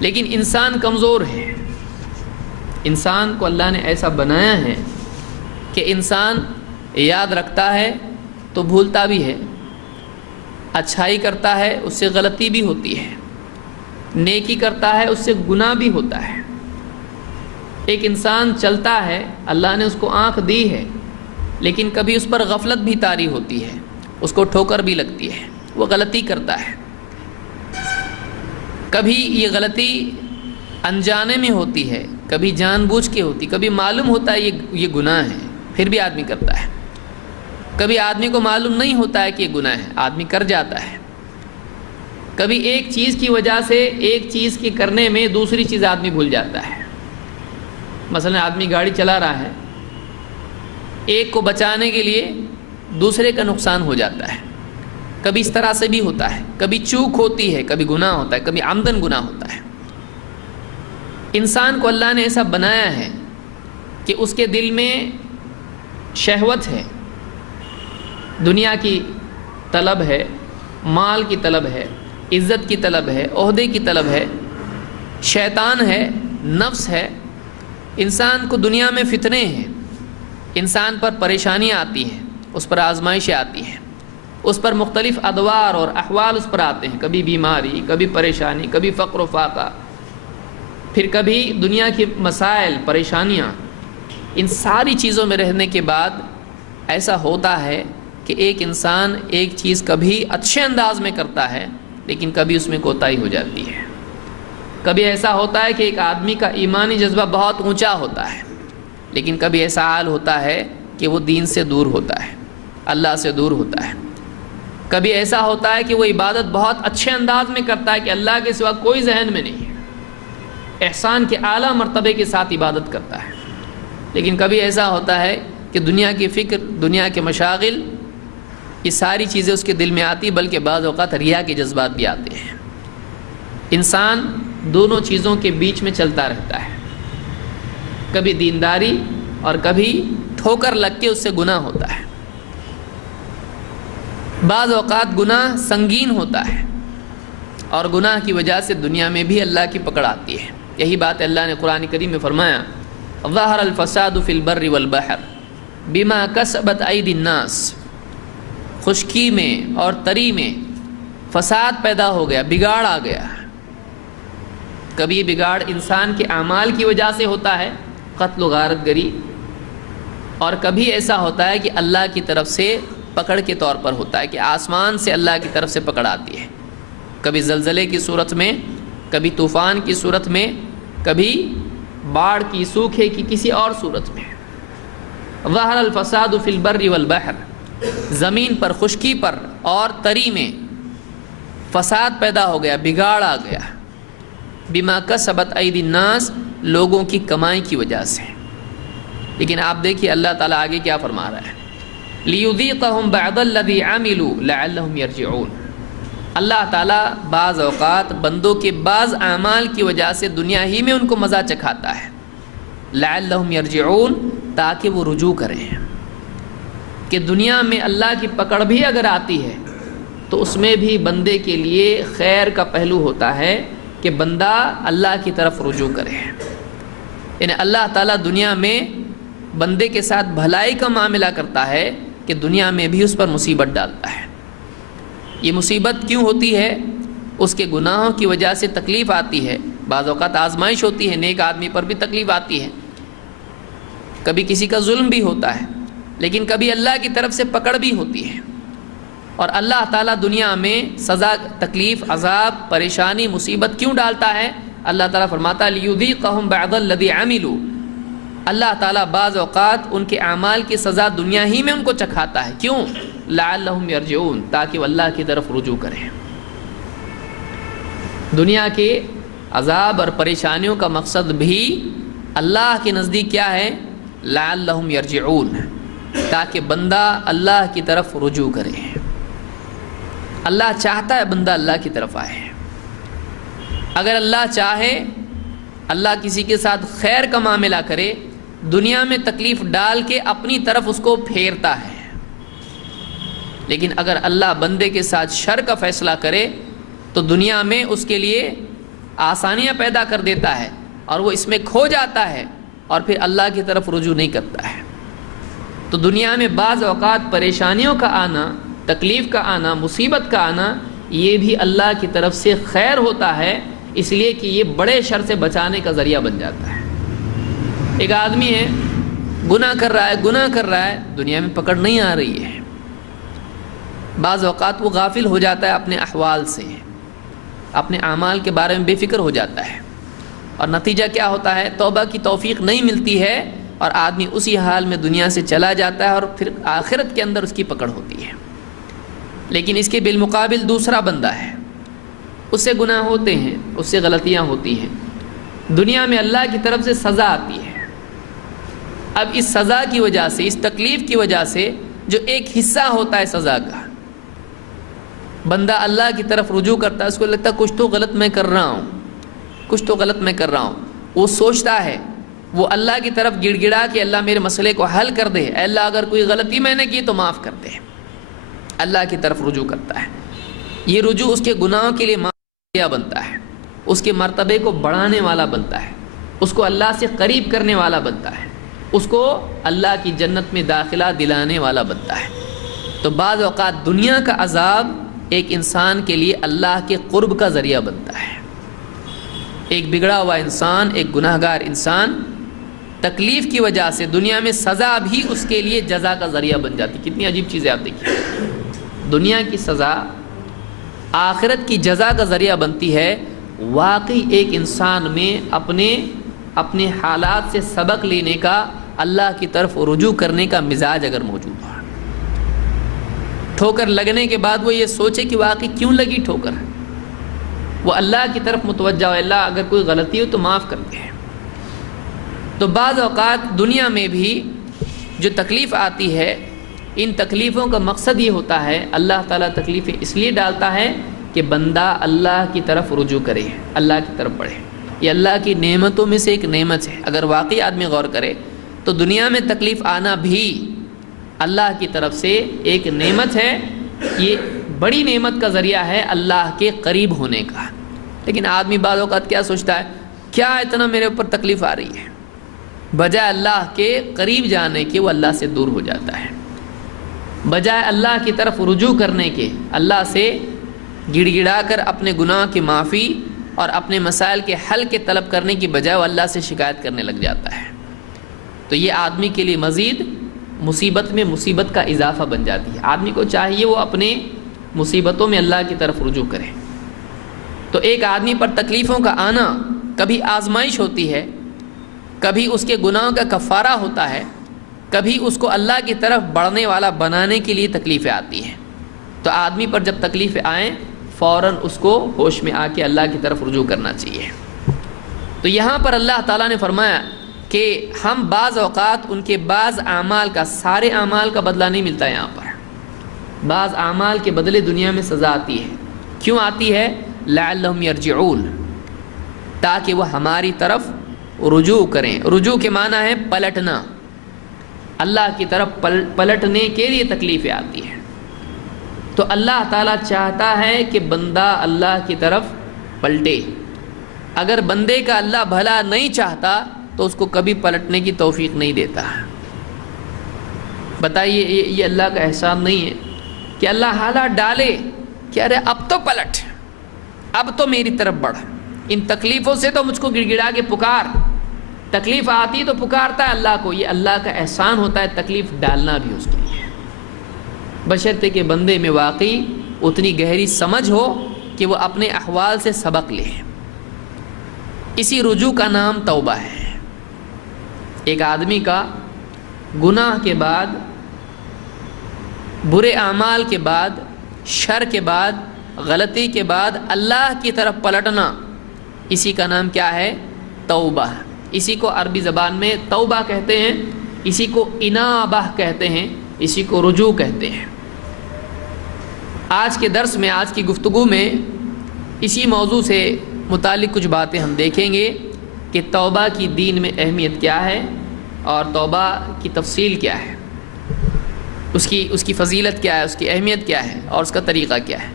لیکن انسان کمزور ہے. انسان کو اللہ نے ایسا بنایا ہے کہ انسان یاد رکھتا ہے تو بھولتا بھی ہے، اچھائی کرتا ہے اس سے غلطی بھی ہوتی ہے، نیکی کرتا ہے اس سے گناہ بھی ہوتا ہے. ایک انسان چلتا ہے، اللہ نے اس کو آنکھ دی ہے، لیکن کبھی اس پر غفلت بھی طاری ہوتی ہے، اس کو ٹھوکر بھی لگتی ہے، وہ غلطی کرتا ہے. کبھی یہ غلطی انجانے میں ہوتی ہے، کبھی جان بوجھ کے ہوتی، کبھی معلوم ہوتا ہے یہ گناہ ہے پھر بھی آدمی کرتا ہے. کبھی آدمی کو معلوم نہیں ہوتا ہے کہ یہ گناہ ہے، آدمی کر جاتا ہے. کبھی ایک چیز کی وجہ سے ایک چیز کے کرنے میں دوسری چیز آدمی بھول جاتا ہے. مثلا آدمی گاڑی چلا رہا ہے، ایک کو بچانے کے لیے دوسرے کا نقصان ہو جاتا ہے. کبھی اس طرح سے بھی ہوتا ہے، کبھی چوک ہوتی ہے، کبھی گناہ ہوتا ہے، کبھی عمدن گناہ ہوتا ہے. انسان کو اللہ نے ایسا بنایا ہے کہ اس کے دل میں شہوت ہے، دنیا کی طلب ہے، مال کی طلب ہے، عزت کی طلب ہے، عہدے کی طلب ہے، شیطان ہے، نفس ہے. انسان کو دنیا میں فتنے ہیں، انسان پر پریشانیاں آتی ہیں، اس پر آزمائشیں آتی ہیں، اس پر مختلف ادوار اور احوال اس پر آتے ہیں. کبھی بیماری، کبھی پریشانی، کبھی فقر و فاقہ، پھر کبھی دنیا کے مسائل، پریشانیاں. ان ساری چیزوں میں رہنے کے بعد ایسا ہوتا ہے کہ ایک انسان ایک چیز کبھی اچھے انداز میں کرتا ہے لیکن کبھی اس میں کوتاہی ہو جاتی ہے. کبھی ایسا ہوتا ہے کہ ایک آدمی کا ایمانی جذبہ بہت اونچا ہوتا ہے، لیکن کبھی ایسا حال ہوتا ہے کہ وہ دین سے دور ہوتا ہے، اللہ سے دور ہوتا ہے. کبھی ایسا ہوتا ہے کہ وہ عبادت بہت اچھے انداز میں کرتا ہے کہ اللہ کے سوا کوئی ذہن میں نہیں ہے، احسان کے اعلیٰ مرتبے کے ساتھ عبادت کرتا ہے. لیکن کبھی ایسا ہوتا ہے کہ دنیا کی فکر، دنیا کے مشاغل، یہ ساری چیزیں اس کے دل میں آتی، بلکہ بعض اوقات ریا کے جذبات بھی آتے ہیں. انسان دونوں چیزوں کے بیچ میں چلتا رہتا ہے، کبھی دینداری اور کبھی ٹھوکر لگ کے اس سے گناہ ہوتا ہے. بعض اوقات گناہ سنگین ہوتا ہے اور گناہ کی وجہ سے دنیا میں بھی اللہ کی پکڑ آتی ہے. یہی بات اللہ نے قرآن کریم میں فرمایا، ظہر الفساد فی البر والبحر بما کسبت ایدی الناس. خشکی میں اور تری میں فساد پیدا ہو گیا، بگاڑ آ گیا. کبھی بگاڑ انسان کے اعمال کی وجہ سے ہوتا ہے، قتل و غارت گری، اور کبھی ایسا ہوتا ہے کہ اللہ کی طرف سے پکڑ کے طور پر ہوتا ہے کہ آسمان سے اللہ کی طرف سے پکڑ آتی ہے. کبھی زلزلے کی صورت میں، کبھی طوفان کی صورت میں، کبھی باڑھ کی، سوکھے کی، کسی اور صورت میں. ظہر الفساد فی البر والبحر، زمین پر، خشکی پر اور تری میں فساد پیدا ہو گیا، بگاڑ آ گیا. بما کسبت ایدی الناس، لوگوں کی کمائی کی وجہ سے. لیکن آپ دیکھیے اللہ تعالیٰ آگے کیا فرما رہا ہے، لِيُذِيقَهُمْ بَعْضَ الَّذِي عَمِلُوا لَعَلَّهُمْ يَرْجِعُونَ. اللہ تعالیٰ بعض اوقات بندوں کے بعض اعمال کی وجہ سے دنیا ہی میں ان کو مزہ چکھاتا ہے، لَعَلَّهُمْ يَرْجِعُونَ، تاکہ وہ رجوع کریں. کہ دنیا میں اللہ کی پکڑ بھی اگر آتی ہے تو اس میں بھی بندے کے لیے خیر کا پہلو ہوتا ہے کہ بندہ اللہ کی طرف رجوع کرے. یعنی اللہ تعالیٰ دنیا میں بندے کے ساتھ بھلائی کا معاملہ کرتا ہے کہ دنیا میں بھی اس پر مصیبت ڈالتا ہے. یہ مصیبت کیوں ہوتی ہے؟ اس کے گناہوں کی وجہ سے تکلیف آتی ہے، بعض اوقات آزمائش ہوتی ہے، نیک آدمی پر بھی تکلیف آتی ہے، کبھی کسی کا ظلم بھی ہوتا ہے، لیکن کبھی اللہ کی طرف سے پکڑ بھی ہوتی ہے. اور اللہ تعالیٰ دنیا میں سزا، تکلیف، عذاب، پریشانی، مصیبت کیوں ڈالتا ہے؟ اللہ تعالیٰ فرماتا ہے لِيُذِيقَهُمْ بَعْضَ الَّذِي عَمِلُوا. اللہ تعالیٰ بعض اوقات ان کے اعمال کی سزا دنیا ہی میں ان کو چکھاتا ہے. کیوں؟ لَعَلَّهُمْ يَرْجِعُونَ، تاکہ وہ اللہ کی طرف رجوع کریں. دنیا کے عذاب اور پریشانیوں کا مقصد بھی اللہ کے نزدیک کیا ہے؟ لَعَلَّهُمْ يَرْجِعُونَ، تاکہ بندہ اللہ کی طرف رجوع کرے. اللہ چاہتا ہے بندہ اللہ کی طرف آئے. اگر اللہ چاہے، اللہ کسی کے ساتھ خیر کا معاملہ کرے، دنیا میں تکلیف ڈال کے اپنی طرف اس کو پھیرتا ہے. لیکن اگر اللہ بندے کے ساتھ شر کا فیصلہ کرے تو دنیا میں اس کے لیے آسانیاں پیدا کر دیتا ہے اور وہ اس میں کھو جاتا ہے اور پھر اللہ کی طرف رجوع نہیں کرتا ہے۔ تو دنیا میں بعض اوقات پریشانیوں کا آنا، تکلیف کا آنا، مصیبت کا آنا، یہ بھی اللہ کی طرف سے خیر ہوتا ہے، اس لیے کہ یہ بڑے شر سے بچانے کا ذریعہ بن جاتا ہے۔ ایک آدمی ہے، گناہ کر رہا ہے، دنیا میں پکڑ نہیں آ رہی ہے، بعض اوقات وہ غافل ہو جاتا ہے اپنے احوال سے، اپنے اعمال کے بارے میں بے فکر ہو جاتا ہے، اور نتیجہ کیا ہوتا ہے؟ توبہ کی توفیق نہیں ملتی ہے اور آدمی اسی حال میں دنیا سے چلا جاتا ہے اور پھر آخرت کے اندر اس کی پکڑ ہوتی ہے۔ لیکن اس کے بالمقابل دوسرا بندہ ہے، اس سے گناہ ہوتے ہیں، اس سے غلطیاں ہوتی ہیں، دنیا میں اللہ کی طرف سے سزا آتی ہے۔ اب اس سزا کی وجہ سے، اس تکلیف کی وجہ سے جو ایک حصہ ہوتا ہے سزا کا، بندہ اللہ کی طرف رجوع کرتا ہے، اس کو لگتا ہے کچھ تو غلط میں کر رہا ہوں، وہ سوچتا ہے، وہ اللہ کی طرف گڑ گڑا کہ اللہ میرے مسئلے کو حل کر دے، اے اللہ اگر کوئی غلطی میں نے کی تو معاف کر دے، اللہ کی طرف رجوع کرتا ہے۔ یہ رجوع اس کے گناہوں کے لیے معافی بنتا ہے، اس کے مرتبے کو بڑھانے والا بنتا ہے، اس کو اللہ سے قریب کرنے والا بنتا ہے، اس کو اللہ کی جنت میں داخلہ دلانے والا بنتا ہے۔ تو بعض اوقات دنیا کا عذاب ایک انسان کے لیے اللہ کے قرب کا ذریعہ بنتا ہے۔ ایک بگڑا ہوا انسان، ایک گناہ گار انسان، تکلیف کی وجہ سے دنیا میں سزا بھی اس کے لیے جزا کا ذریعہ بن جاتی۔ کتنی عجیب چیز ہے، آپ دیکھیے، دنیا کی سزا آخرت کی جزا کا ذریعہ بنتی ہے۔ واقعی ایک انسان میں اپنے حالات سے سبق لینے کا، اللہ کی طرف رجوع کرنے کا مزاج اگر موجود ہو، ٹھوکر لگنے کے بعد وہ یہ سوچے کہ واقعی کیوں لگی ٹھوکر، وہ اللہ کی طرف متوجہ ہو، اللہ اگر کوئی غلطی ہو تو معاف کر دے۔ تو بعض اوقات دنیا میں بھی جو تکلیف آتی ہے، ان تکلیفوں کا مقصد یہ ہوتا ہے، اللہ تعالیٰ تکلیفیں اس لیے ڈالتا ہے کہ بندہ اللہ کی طرف رجوع کرے، اللہ کی طرف بڑھے۔ یہ اللہ کی نعمتوں میں سے ایک نعمت ہے۔ اگر واقعی آدمی غور کرے تو دنیا میں تکلیف آنا بھی اللہ کی طرف سے ایک نعمت ہے، یہ بڑی نعمت کا ذریعہ ہے اللہ کے قریب ہونے کا۔ لیکن آدمی بعض اوقات کیا سوچتا ہے، کیا اتنا میرے اوپر تکلیف آ رہی ہے، بجائے اللہ کے قریب جانے کے وہ اللہ سے دور ہو جاتا ہے، بجائے اللہ کی طرف رجوع کرنے کے، اللہ سے گڑ گڑا کر اپنے گناہ کی معافی اور اپنے مسائل کے حل کے طلب کرنے کی بجائے وہ اللہ سے شکایت کرنے لگ جاتا ہے۔ تو یہ آدمی کے لیے مزید مصیبت میں مصیبت کا اضافہ بن جاتی ہے۔ آدمی کو چاہیے وہ اپنے مصیبتوں میں اللہ کی طرف رجوع کرے۔ تو ایک آدمی پر تکلیفوں کا آنا کبھی آزمائش ہوتی ہے، کبھی اس کے گناہوں کا کفارہ ہوتا ہے، کبھی اس کو اللہ کی طرف بڑھنے والا بنانے کے لیے تکلیفیں آتی ہیں۔ تو آدمی پر جب تکلیفیں آئیں فوراً اس کو ہوش میں آ کے اللہ کی طرف رجوع کرنا چاہیے۔ تو یہاں پر اللہ تعالیٰ نے فرمایا کہ ہم بعض اوقات ان کے بعض اعمال کا، سارے اعمال کا بدلہ نہیں ملتا، یہاں پر بعض اعمال کے بدلے دنیا میں سزا آتی ہے۔ کیوں آتی ہے؟ لعلہم یرجعون، تاکہ وہ ہماری طرف رجوع کریں۔ رجوع کے معنی ہے پلٹنا، اللہ کی طرف پلٹنے کے لیے تکلیفیں آتی ہیں۔ تو اللہ تعالیٰ چاہتا ہے کہ بندہ اللہ کی طرف پلٹے۔ اگر بندے کا اللہ بھلا نہیں چاہتا تو اس کو کبھی پلٹنے کی توفیق نہیں دیتا۔ بتائیے یہ اللہ کا احسان نہیں ہے کہ اللہ حالات ڈالے کہ ارے اب تو پلٹ، اب تو میری طرف بڑھ، ان تکلیفوں سے تو مجھ کو گڑ گڑا کے پکار۔ تکلیف آتی تو پکارتا ہے اللہ کو، یہ اللہ کا احسان ہوتا ہے تکلیف ڈالنا بھی اس کے لیے، بشرطے کہ بندے میں واقعی اتنی گہری سمجھ ہو کہ وہ اپنے احوال سے سبق لے۔ اسی رجوع کا نام توبہ ہے۔ ایک آدمی کا گناہ کے بعد، برے اعمال کے بعد، شر کے بعد، غلطی کے بعد اللہ کی طرف پلٹنا، اسی کا نام کیا ہے؟ توبہ۔ اسی کو عربی زبان میں توبہ کہتے ہیں، اسی کو انابہ کہتے ہیں، اسی کو رجوع کہتے ہیں۔ آج کے درس میں، آج کی گفتگو میں اسی موضوع سے متعلق کچھ باتیں ہم دیکھیں گے کہ توبہ کی دین میں اہمیت کیا ہے اور توبہ کی تفصیل کیا ہے، اس کی فضیلت کیا ہے، اس کی اہمیت کیا ہے اور اس کا طریقہ کیا ہے۔